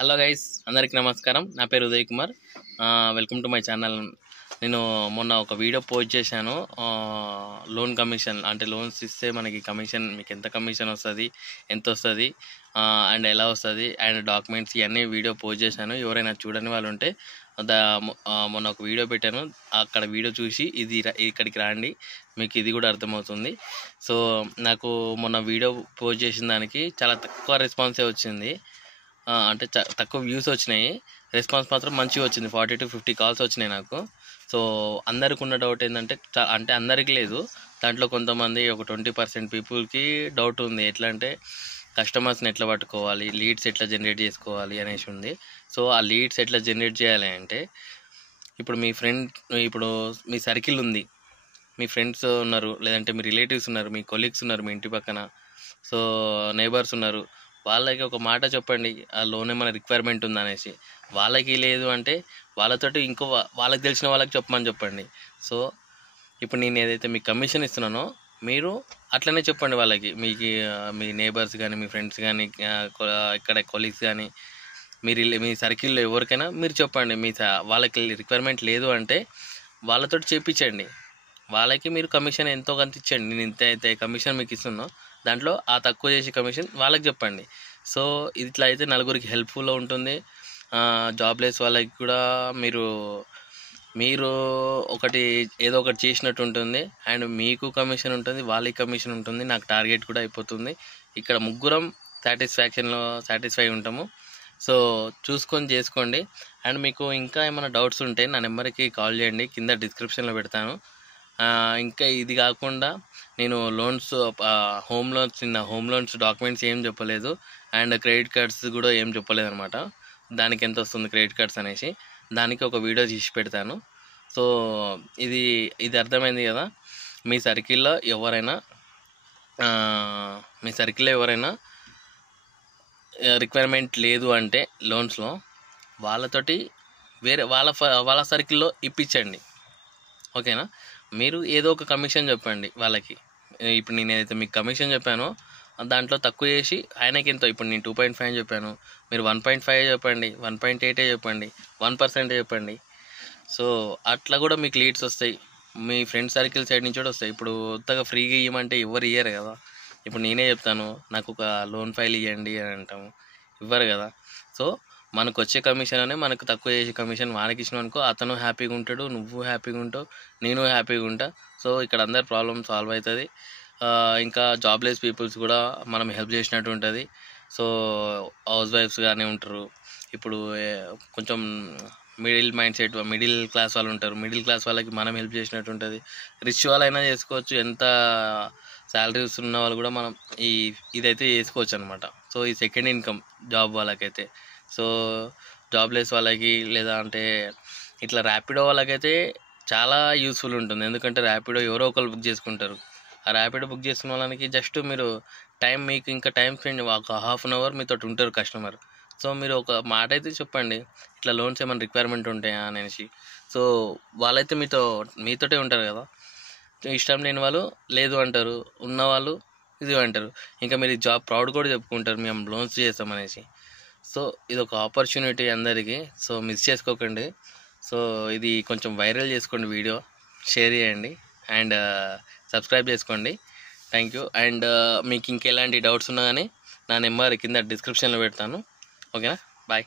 Hello guys, అందరికీ నమస్కారం. నా పేరు Uday Kumar. Welcome to my channel. నేను మొన్న ఒక వీడియో పోస్ట్ చేశాను. లోన్ కమిషన్ అంటే లోన్స్ ఇస్తే మనకి కమిషన్, మీకు ఎంత కమిషన్ వస్తుంది, ఎంత వస్తుంది అండ్ ఎలా వస్తుంది అండ్ డాక్యుమెంట్స్ ఇవన్నీ వీడియో పోస్ట్ చేశాను. ఎవరైనా చూడని వాళ్ళు ఉంటే మొన్న ఒక వీడియో పెట్టాను. అక్కడ వీడియో చూసి ఇక్కడికి రండి, మీకు ఇది కూడా అర్థమవుతుంది. సో నాకు మొన్న వీడియో పోస్ట్ చేసిన దానికి చాలా తక్కువ రెస్పాన్సే వచ్చింది. అంటే తక్కువ వ్యూస్ వచ్చినాయి, రెస్పాన్స్ మాత్రం మంచిగా వచ్చింది. 40 to 50 కాల్స్ వచ్చినాయి నాకు. సో అందరికి ఉన్న డౌట్ ఏంటంటే, అంటే అందరికీ లేదు, దాంట్లో కొంతమంది ఒక 20% పీపుల్కి డౌట్ ఉంది. ఎట్లా అంటే కస్టమర్స్ని ఎట్లా పట్టుకోవాలి, లీడ్స్ ఎట్లా జనరేట్ చేసుకోవాలి అనేసి ఉంది. సో ఆ లీడ్స్ ఎట్లా జనరేట్ చేయాలి అంటే, ఇప్పుడు మీ సర్కిల్ ఉంది, మీ ఫ్రెండ్స్ ఉన్నారు, లేదంటే మీ రిలేటివ్స్ ఉన్నారు, మీ కొలీగ్స్ ఉన్నారు, మీ ఇంటి పక్కన, సో నైబర్స్ ఉన్నారు. వాళ్ళకి ఒక మాట చెప్పండి, ఆ లోన్ ఏమైనా రిక్వైర్మెంట్ ఉందా అనేసి. వాళ్ళకి లేదు అంటే వాళ్ళతోటి వాళ్ళకి తెలిసిన వాళ్ళకి చెప్పండి. సో ఇప్పుడు నేను ఏదైతే మీకు కమిషన్ ఇస్తున్నానో మీరు అట్లనే చెప్పండి వాళ్ళకి. మీ నేబర్స్ కానీ, మీ ఫ్రెండ్స్ కానీ, ఇక్కడ కొలీగ్స్ కానీ, మీ సర్కిల్లో ఎవరికైనా మీరు చెప్పండి. వాళ్ళకి రిక్వైర్మెంట్ లేదు అంటే వాళ్ళతోటి చేయించండి. వాళ్ళకి మీరు కమిషన్ ఎంతో కొంత ఇచ్చండి. నేను ఇంత అయితే కమిషన్ మీకు ఇస్తున్నాను, దాంట్లో ఆ తక్కువ చేసే కమిషన్ వాళ్ళకి చెప్పండి. సో ఇట్లా అయితే నలుగురికి హెల్ప్ఫుల్గా ఉంటుంది. జాబ్లెస్ వాళ్ళకి కూడా మీరు ఏదో ఒకటి చేసినట్టు ఉంటుంది, అండ్ మీకు కమిషన్ ఉంటుంది, వాళ్ళకి కమిషన్ ఉంటుంది, నాకు టార్గెట్ కూడా అయిపోతుంది. ఇక్కడ ముగ్గురం సాటిస్ఫై ఉంటాము. సో చూసుకొని చేసుకోండి. అండ్ మీకు ఇంకా ఏమైనా డౌట్స్ ఉంటే నా నెంబర్కి కాల్ చేయండి, కింద డిస్క్రిప్షన్లో పెడతాను. ఇంకా ఇది కాకుండా నేను హోమ్ లోన్స్ డాక్యుమెంట్స్ ఏం చెప్పలేదు, అండ్ క్రెడిట్ కార్డ్స్ కూడా ఏం చెప్పలేదు అనమాట. దానికి ఎంత వస్తుంది క్రెడిట్ కార్డ్స్ అనేసి, దానికి ఒక వీడియో తీసి పెడతాను. సో ఇది అర్థమైంది కదా. మీ సర్కిల్లో ఎవరైనా రిక్వైర్మెంట్ లేదు అంటే లోన్స్లో, వాళ్ళతోటి వేరే వాళ్ళ సర్కిల్లో ఇప్పించండి, ఓకేనా. మీరు ఏదో ఒక కమిషన్ చెప్పండి వాళ్ళకి. ఇప్పుడు నేను ఏదైతే మీకు కమిషన్ చెప్పానో దాంట్లో తక్కువ చేసి ఆయనకి ఎంతో, ఇప్పుడు నేను 2.5 చెప్పాను, మీరు 1.5 చెప్పండి, 1.8 చెప్పండి, 1% చెప్పండి. సో అట్లా కూడా మీకు లీడ్స్ వస్తాయి, మీ ఫ్రెండ్ సర్కిల్ సైడ్ నుంచి కూడా వస్తాయి. ఇప్పుడు కొత్తగా ఫ్రీగా ఇవ్వమంటే ఎవరు ఇయ్యరు కదా. ఇప్పుడు నేనే చెప్తాను, నాకు ఒక లోన్ ఫైల్ ఇవ్వండి అని అంటాము, ఇవ్వరు కదా. సో మనకు వచ్చే కమిషన్ అనే మనకు తక్కువ చేసే కమిషన్ వానికి ఇచ్చినాం అనుకో, అతను హ్యాపీగా ఉంటాడు, నువ్వు హ్యాపీగా ఉంటావు, నేను హ్యాపీగా ఉంటా. సో ఇక్కడ అందరి ప్రాబ్లమ్ సాల్వ్ అవుతుంది. ఇంకా జాబ్లెస్ పీపుల్స్ కూడా మనం హెల్ప్ చేసినట్టు ఉంటుంది. సో హౌస్ వైఫ్స్ కానీ ఉంటారు, ఇప్పుడు కొంచెం మిడిల్ క్లాస్ వాళ్ళు ఉంటారు, మిడిల్ క్లాస్ వాళ్ళకి మనం హెల్ప్ చేసినట్టు ఉంటుంది. రిచ్ వాళ్ళైనా చేసుకోవచ్చు, ఎంత శాలరీస్ ఉన్న వాళ్ళు కూడా మనం ఇదైతే చేసుకోవచ్చు అనమాట. సో ఈ సెకండ్ ఇన్కమ్ జాబ్ వాళ్ళకైతే. సో జాబ్లెస్ వాళ్ళకి, లేదా అంటే ఇట్లా ర్యాపిడో వాళ్ళకైతే చాలా యూస్ఫుల్ ఉంటుంది. ఎందుకంటే ర్యాపిడో ఎవరో ఒకరు బుక్ చేసుకుంటారు. ఆ ర్యాపిడో బుక్ చేసుకున్న వాళ్ళకి జస్ట్ మీకు ఇంకా టైం స్పెండ్, ఒక ½ an hour మీతో ఉంటారు కస్టమర్. సో మీరు ఒక మాట అయితే చెప్పండి, ఇట్లా లోన్స్ ఏమైనా రిక్వైర్మెంట్ ఉంటాయా అనేసి. సో వాళ్ళైతే మీతోటే ఉంటారు కదా. ఇష్టం లేని వాళ్ళు లేదు అంటారు, ఉన్నవాళ్ళు ఇది అంటారు. ఇంకా మీరు జాబ్ ప్రౌడ్ కూడా చెప్పుకుంటారు, మేము లోన్స్ చేస్తామనేసి. సో ఇది ఒక ఆపర్చునిటీ అందరికీ, సో మిస్ చేసుకోకండి. సో ఇది కొంచెం వైరల్ చేసుకోండి, వీడియో షేర్ చేయండి, అండ్ సబ్స్క్రైబ్ చేసుకోండి. Thank you. అండ్ మీకు ఇంకెలాంటి డౌట్స్ ఉన్నా కానీ నా నెంబర్ కింద డిస్క్రిప్షన్లో పెడతాను, ఓకేనా. బాయ్.